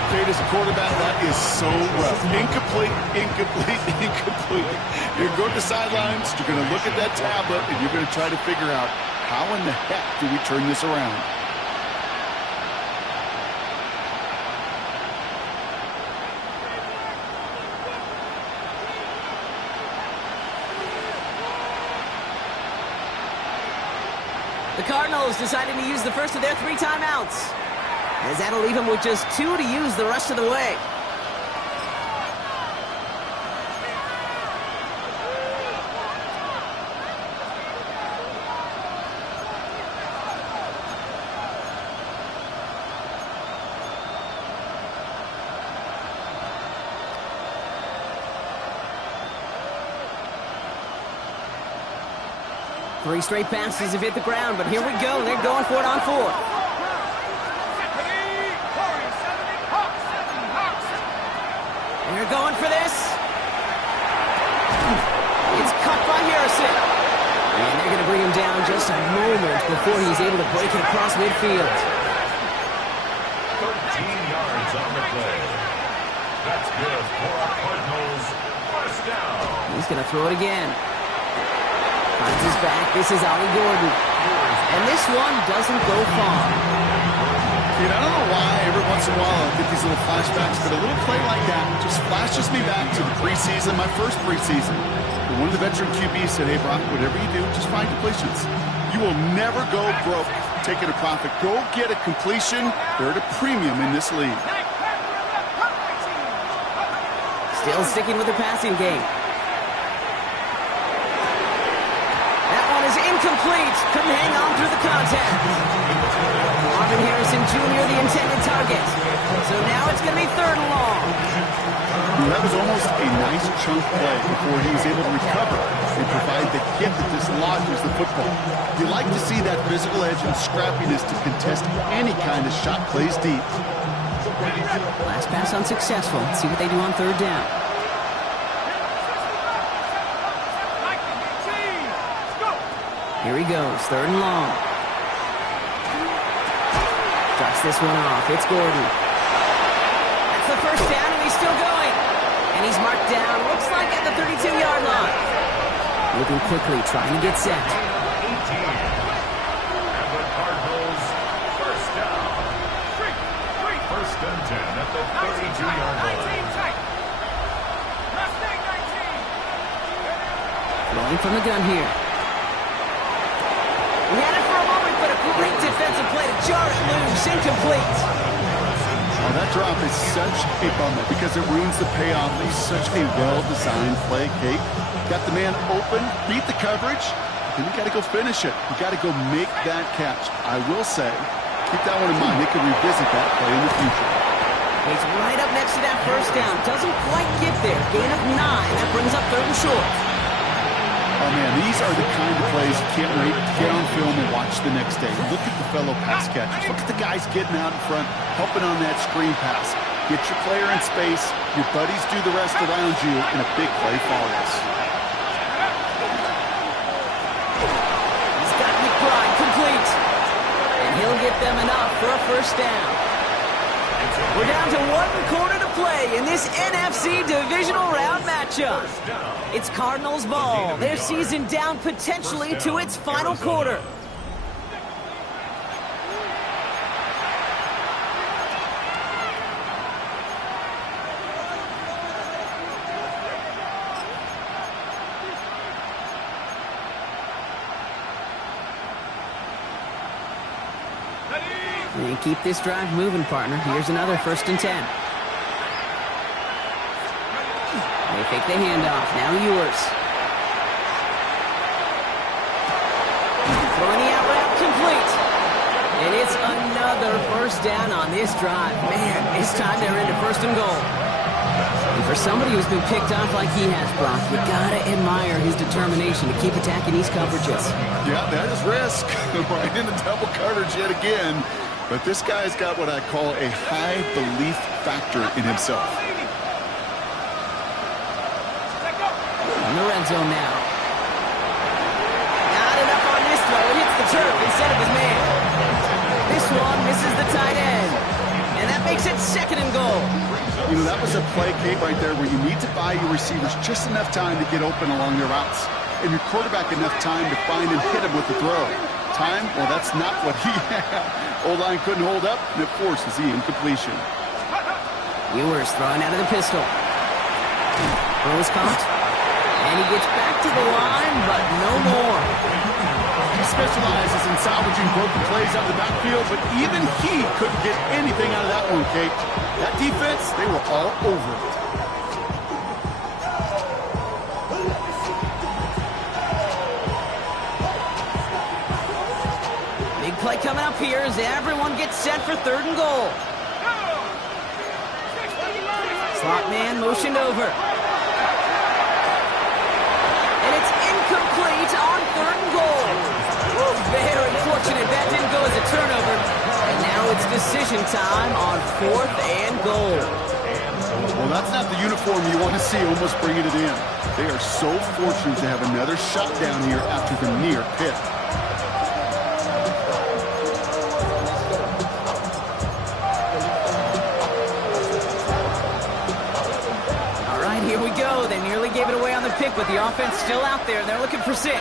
Kate, as a quarterback, that is so rough. Incomplete, incomplete, incomplete. You're going to the sidelines, you're going to look at that tablet, and you're going to try to figure out how in the heck do we turn this around. The Cardinals decided to use the first of their 3 timeouts, as that'll leave them with just 2 to use the rest of the way. Three straight passes have hit the ground, but here we go. They're going for it on 4th. They're going for this. It's caught by Harrison. And they're going to bring him down just a moment before he's able to break it across midfield. 13 yards on the play. That's good for our Cardinals. First down. He's going to throw it again. Finds his back. This is Ollie Gordon. And this one doesn't go far. Dude, I don't know why every once in a while I'll get these little flashbacks, but a little play like that just flashes me back to the preseason, my first preseason. And one of the veteran QBs said, hey, Brock, whatever you do, just find completions. You will never go broke taking a profit. Go get a completion. They're at a premium in this league. Still sticking with the passing game. Incomplete. Couldn't hang on through the contact. Marvin Harrison Jr., the intended target. So now it's going to be 3rd and long. That was almost a nice chunk play before he was able to recover and provide the hit that dislodges the football. You like to see that physical edge and scrappiness to contest any kind of shot plays deep. Last pass unsuccessful. Let's see what they do on 3rd down. Here he goes, 3rd and long. Drops this one off. It's Gordon. That's the first down, and he's still going. And he's marked down, looks like at the 32-yard line. Moving quickly, trying to get set. 18. And the Cardinals, first down. 1st and 10 at the 32-yard line. Throwing from the gun here. He had it for a moment, but a great defensive play to jar it loose. Incomplete. Oh, that drop is such a bummer because it ruins the payoff of such a well-designed play, Kate. Got the man open, beat the coverage, then you got to go finish it. You got to go make that catch. I will say, keep that one in mind. They can revisit that play in the future. He's right up next to that first down. Doesn't quite get there. Gain of 9. That brings up 3rd and short. Oh, man, these are the kind of plays you can't wait to get on film and watch the next day. Look at the fellow pass catchers. Look at the guys getting out in front, helping on that screen pass. Get your player in space. Your buddies do the rest around you, and a big play follows. He's got McBride complete. And he'll get them enough for a first down. We're down to 1 quarter to play in this NFC divisional round matchup. It's Cardinals ball. Their season down potentially to its final quarter. And keep this drive moving, partner. Here's another 1st and 10. They fake the handoff. Now Ewers. Throwing the out route complete. And it's another first down on this drive. Man, this time they're into first and goal. And for somebody who's been picked off like he has, Brock, you gotta admire his determination to keep attacking these coverages. Yeah, that is risk. Right into double coverage yet again. But this guy's got what I call a high belief factor in himself. In the red zone now. Not enough on this throw. It hits the turf instead of his man. This one misses the tight end. And that makes it second and goal. You know, that was a play, Kate, right there where you need to buy your receivers just enough time to get open along their routes. And your quarterback enough time to find and hit him with the throw. Time? Well, that's not what he had. O-line couldn't hold up, and it forces the incompletion. Ewers throwing out of the pistol. Throw is caught. And he gets back to the line, but no more. He specializes in salvaging broken plays out of the backfield, but even he couldn't get anything out of that one, Kate. That defense, they were all over it. Big play coming up here as everyone gets set for third and goal. Slot man motioned over. And it's incomplete on third and goal. Very fortunate that didn't go as a turnover. And now it's decision time on fourth and goal. Well, that's not the uniform you want to see almost bringing it in. They are so fortunate to have another shot down here after the near pick. All right, here we go. They nearly gave it away on the pick, but the offense still out there. They're looking for 6.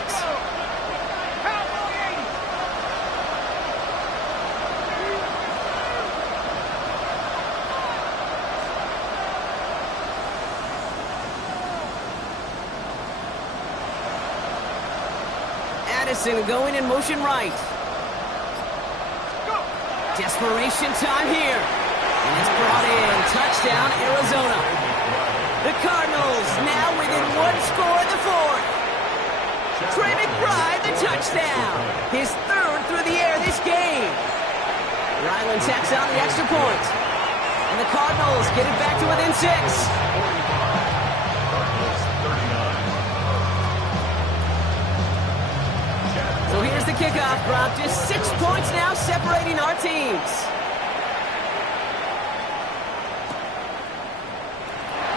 Going in motion right. Desperation time here. And it's brought in. Touchdown, Arizona. The Cardinals now within 1 score in the fourth. Trey McBride, the touchdown. His third through the air this game. Ryland tacks on the extra point. And the Cardinals get it back to within 6. So here's the kickoff, Brock. Just 6 points now separating our teams.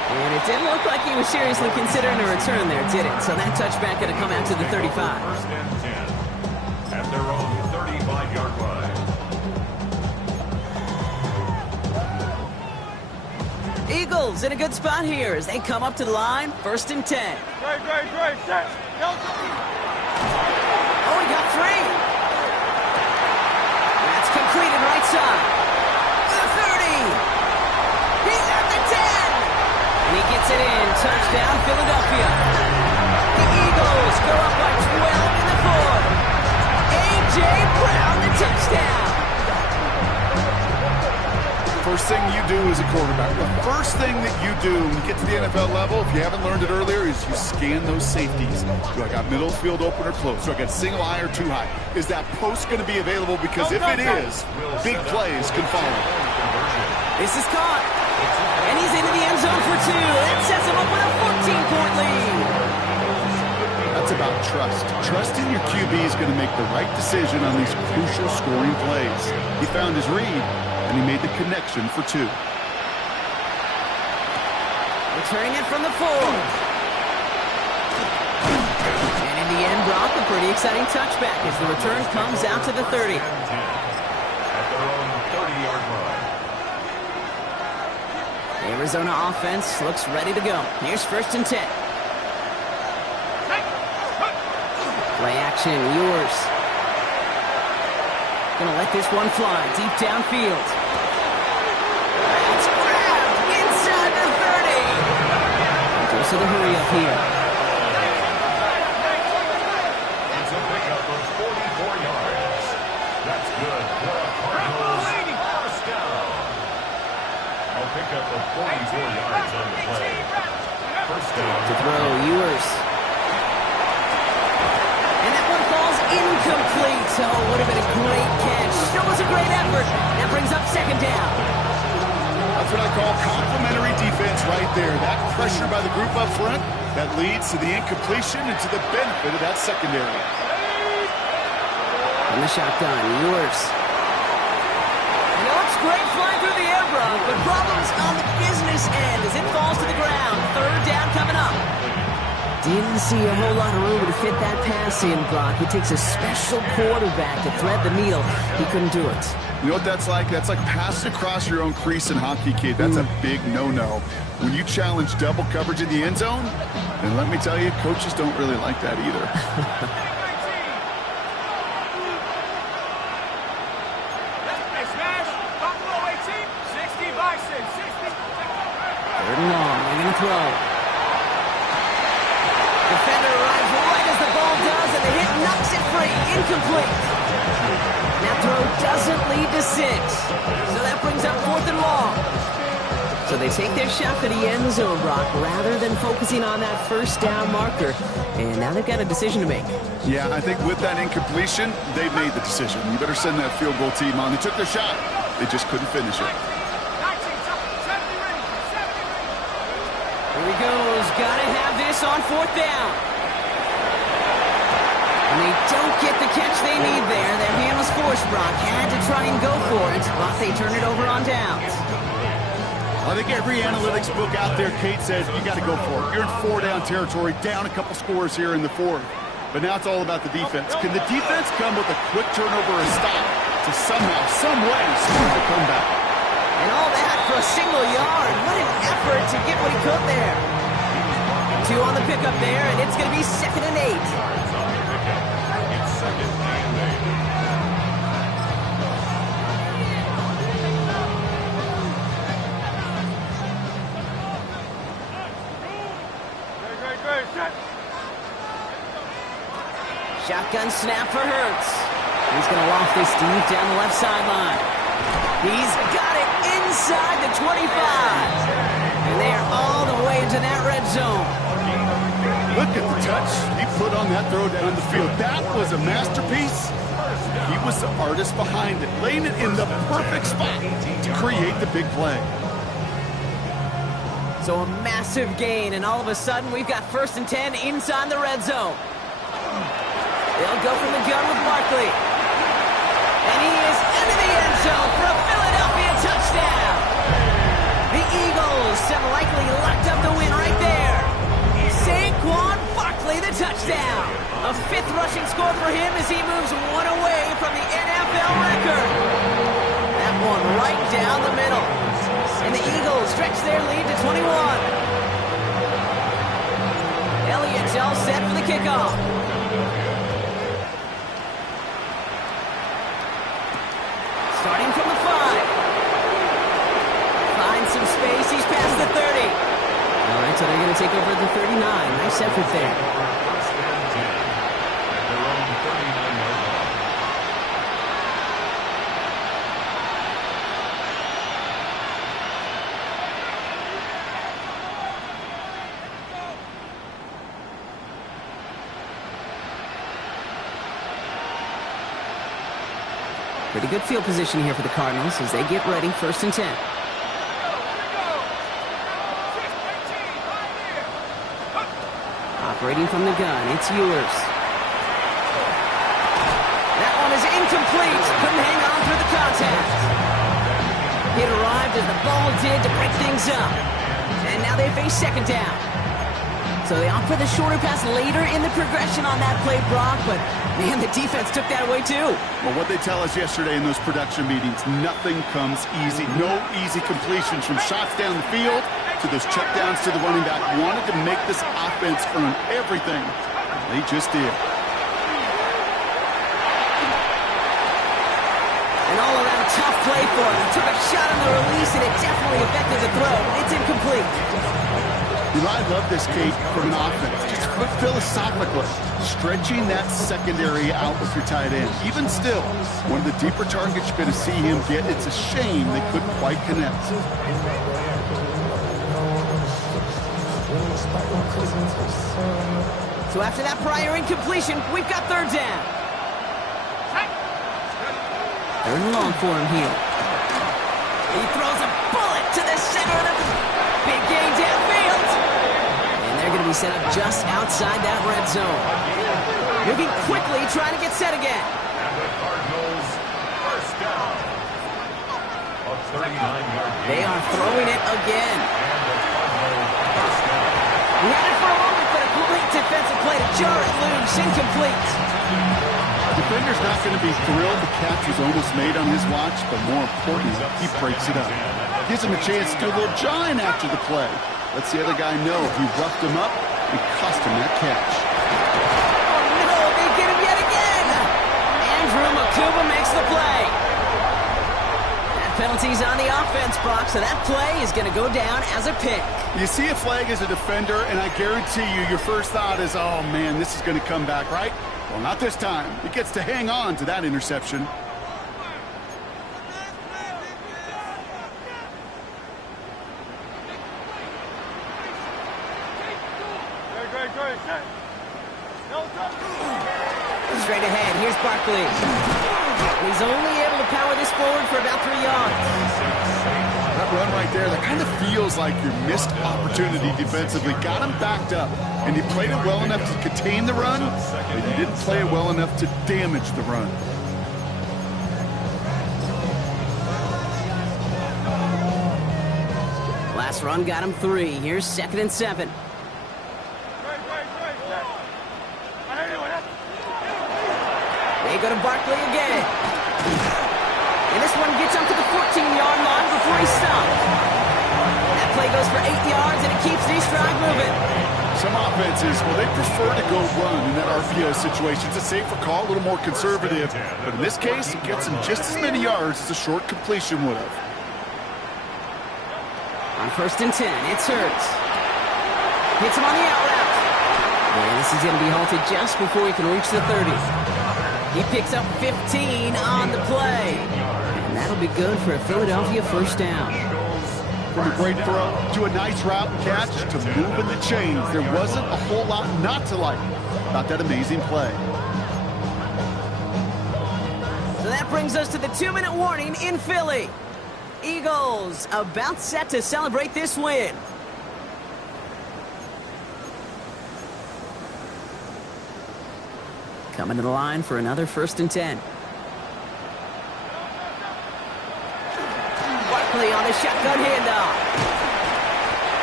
And it didn't look like he was seriously considering a return there, did it? So that touchback going to come out to the 35. First and 10 at their own 35-yard line. Eagles in a good spot here as they come up to the line. First and 10. Great, set. Oh, he got 3. That's completed right side. The 30. He's at the 10. And he gets it in. Touchdown, Philadelphia. The Eagles go up by 12 in the fourth. A.J. Brown, the touchdown. First thing you do as a quarterback, the first thing that you do when you get to the NFL level, if you haven't learned it earlier, is you scan those safeties. Do I got middle field open or close? Do I got single high or too high? Is that post going to be available? Because if it is, big plays can follow. This is caught. And he's into the end zone for 2. That sets him up with a 14-point lead. That's about trust. Trusting your QB is going to make the right decision on these crucial scoring plays. He found his read, and he made the connection for 2. Returning it from the 4. And in the end, Brock, a pretty exciting touchback as the return comes out to the 30. At their own 30-yard line. Arizona offense looks ready to go. Here's first and 10. Play action, Ewers. Gonna let this one fly deep downfield. It's grabbed inside the 30. Goes to the hurry up here. It's a pickup of 44 yards. That's good for a Cardinals first down. A pickup of 44 yards on the play. First To throw, Ewers. And that one falls incomplete. Oh, would have been a great catch. Still was a great effort. That brings up second down. That's what I call complimentary defense right there. That pressure by the group up front, that leads to the incompletion and to the benefit of that secondary. And the shotgun, Ewers. And it looks great flying through the air, Brock, but problems on the business end as it falls to the ground. Third down coming up. Didn't see a whole lot of room to fit that pass in, Brock. It takes a special quarterback to thread the needle. He couldn't do it. You know what that's like? That's like passing across your own crease in hockey, kid. That's a big no-no. When you challenge double coverage in the end zone, and let me tell you, coaches don't really like that either. Third and long, they're going to throw. Defender arrives right as the ball does, and the hit knocks it free. Incomplete. That throw doesn't lead to 6. So that brings up 4th and long. So they take their shot for the end zone, Brock, rather than focusing on that first down marker. And now they've got a decision to make. Yeah, I think with that incompletion, they've made the decision. You better send that field goal team on. They took their shot. They just couldn't finish it. Here he goes. Gotta have this on 4th down. And they don't get the catch they need there. Their hand was forced, Brock. Had to try and go for it, but they turn it over on downs. I think every analytics book out there, Kate, says you got to go for it. You're in 4-down territory, down a couple scores here in the 4th. But now it's all about the defense. Can the defense come with a quick turnover or stop to somehow, some way, score the comeback? And all that for a single yard. What an effort to get what he could there. 2 on the pickup there, and it's going to be 2nd and 8. It's 2nd and 8. Shotgun snap for Hurts. He's going to loft this deep down the left sideline. He's got it inside the 25. And they are all the way into that red zone. Look at the touch he put on that throw down the field. That was a masterpiece. He was the artist behind it, laying it in the perfect spot to create the big play. So a massive gain, and all of a sudden we've got 1st and 10 inside the red zone. They'll go from the gun with Barkley. And he is into the end zone for a Philadelphia touchdown. The Eagles have likely locked up the win right there. Saquon Barkley, the touchdown. A 5th rushing score for him as he moves 1 away from the NFL record. That one right down the middle. And the Eagles stretch their lead to 21. Elliott's all set for the kickoff. Starting from the 5. Finds some space. He's past the 30. All right, so they're going to take over at the 39. Nice effort there. 1st and 10 at their own 39-yard line. Pretty good field position here for the Cardinals as they get ready, 1st and 10. Operating from the gun, it's Ewers. That one is incomplete. Couldn't hang on through the contact. It arrived as the ball did to break things up. And now they face 2nd down. So they opt for the shorter pass later in the progression on that play, Brock, but man, the defense took that away too. Well, what they tell us yesterday in those production meetings, nothing comes easy. No easy completions from shots down the field to those checkdowns to the running back. Wanted to make this offense earn everything. They just did. An all-around tough play for him. Took a shot on the release, and it definitely affected the throw. It's incomplete. I love this, Kate, from an offense. Just philosophically, stretching that secondary out with your tight end. Even still, one of the deeper targets you're going to see him get. It's a shame they couldn't quite connect. So after that prior incompletion, we've got third down. Third and long for him here. He throws a bullet to the center of the big gain downfield. And they're going to be set up just outside that red zone. Moving quickly, trying to get set again. And the Cardinals first down. A 39-yard gain. They are throwing it again. And the Cardinals first down. He had it for a moment, but a great defensive play to jar it loose. Incomplete. Defender's not going to be thrilled the catch was almost made on his watch, but more importantly, he breaks it up. Gives him a chance to do a little jawing after the play. Lets the other guy know he roughed him up and cost him that catch. Oh, no, they get him yet again. Andrew Makuba makes the play. That penalty's on the offense, Brock, so that play is going to go down as a pick. You see a flag as a defender, and I guarantee you, your first thought is, oh, man, this is going to come back, right? Well, not this time. He gets to hang on to that interception. Straight ahead, here's Barkley. He's only able to power this forward for about 3 yards. That run right there, that kind of feels like your missed opportunity defensively. Got him backed up, and he played it well enough to contain the run, but he didn't play it well enough to damage the run. Last run got him 3. Here's 2nd and 7. They go to Barkley again. And this one gets up to the 14-yard line before he's stopped. That play goes for 8 yards, and it keeps these drive moving. Some offenses, well, they prefer to go run in that RPO situation. It's a safer call, a little more conservative. But in this case, it gets him just as many yards as a short completion would have. On 1st and 10, it's Hurts. Hits him on the out route. And this is going to be halted just before he can reach the 30. He picks up 15 on the play. And that'll be good for a Philadelphia first down. From a great throw to a nice route and catch to moving the chains. There wasn't a whole lot not to like about that amazing play. So that brings us to the 2-minute warning in Philly. Eagles about set to celebrate this win. Coming to the line for another 1st and 10. Barkley on a shotgun handoff.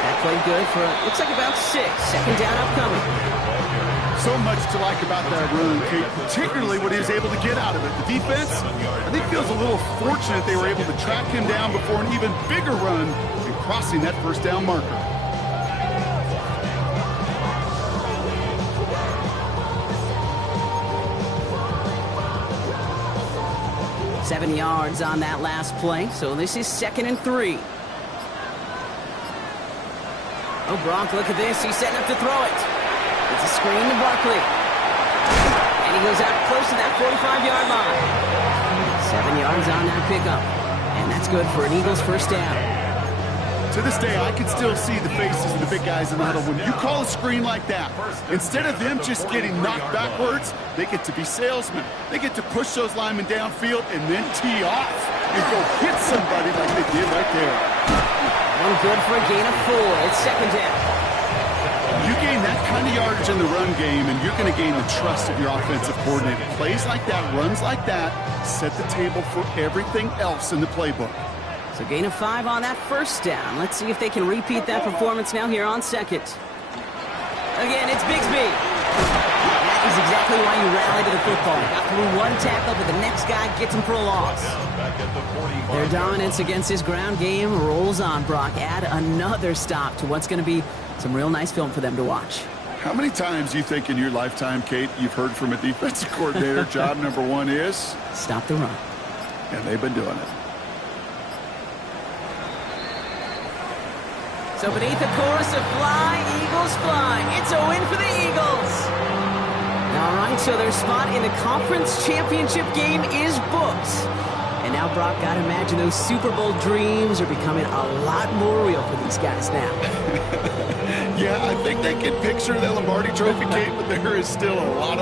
That played good for, looks like about 6. 2nd down upcoming. So much to like about that run, Kate, particularly what he was able to get out of it. The defense, I think, feels a little fortunate they were able to track him down before an even bigger run and crossing that 1st down marker. Seven yards on that last play, so this is 2nd and 3. Oh, Gronk, look at this. He's setting up to throw it. It's a screen to Barkley. And he goes out close to that 45-yard line. 7 yards on that pickup. And that's good for an Eagles first down. To this day, I can still see the faces of the big guys in the huddle. When you call a screen like that, instead of them just getting knocked backwards, they get to be salesmen. They get to push those linemen downfield and then tee off and go hit somebody like they did right there. One good for a gain of 4. It's 2nd down. You gain that kind of yardage in the run game, and you're going to gain the trust of your offensive coordinator. Plays like that, runs like that, set the table for everything else in the playbook. So gain of 5 on that 1st down. Let's see if they can repeat that performance now here on 2nd. Again, it's Bigsby. That is exactly why you rally to the football. Got through one tackle, but the next guy gets him for a loss. Their dominance against this ground game rolls on, Brock. Add another stop to what's going to be some real nice film for them to watch. How many times do you think in your lifetime, Kate, you've heard from a defensive coordinator, job number 1 is? Stop the run. And they've been doing it. So beneath the chorus of Fly, Eagles Fly, it's a win for the Eagles. All right, so their spot in the conference championship game is booked. And now, Brock, gotta imagine those Super Bowl dreams are becoming a lot more real for these guys now. Yeah, I think they can picture the Lombardi Trophy, Kate, but there is still a lot of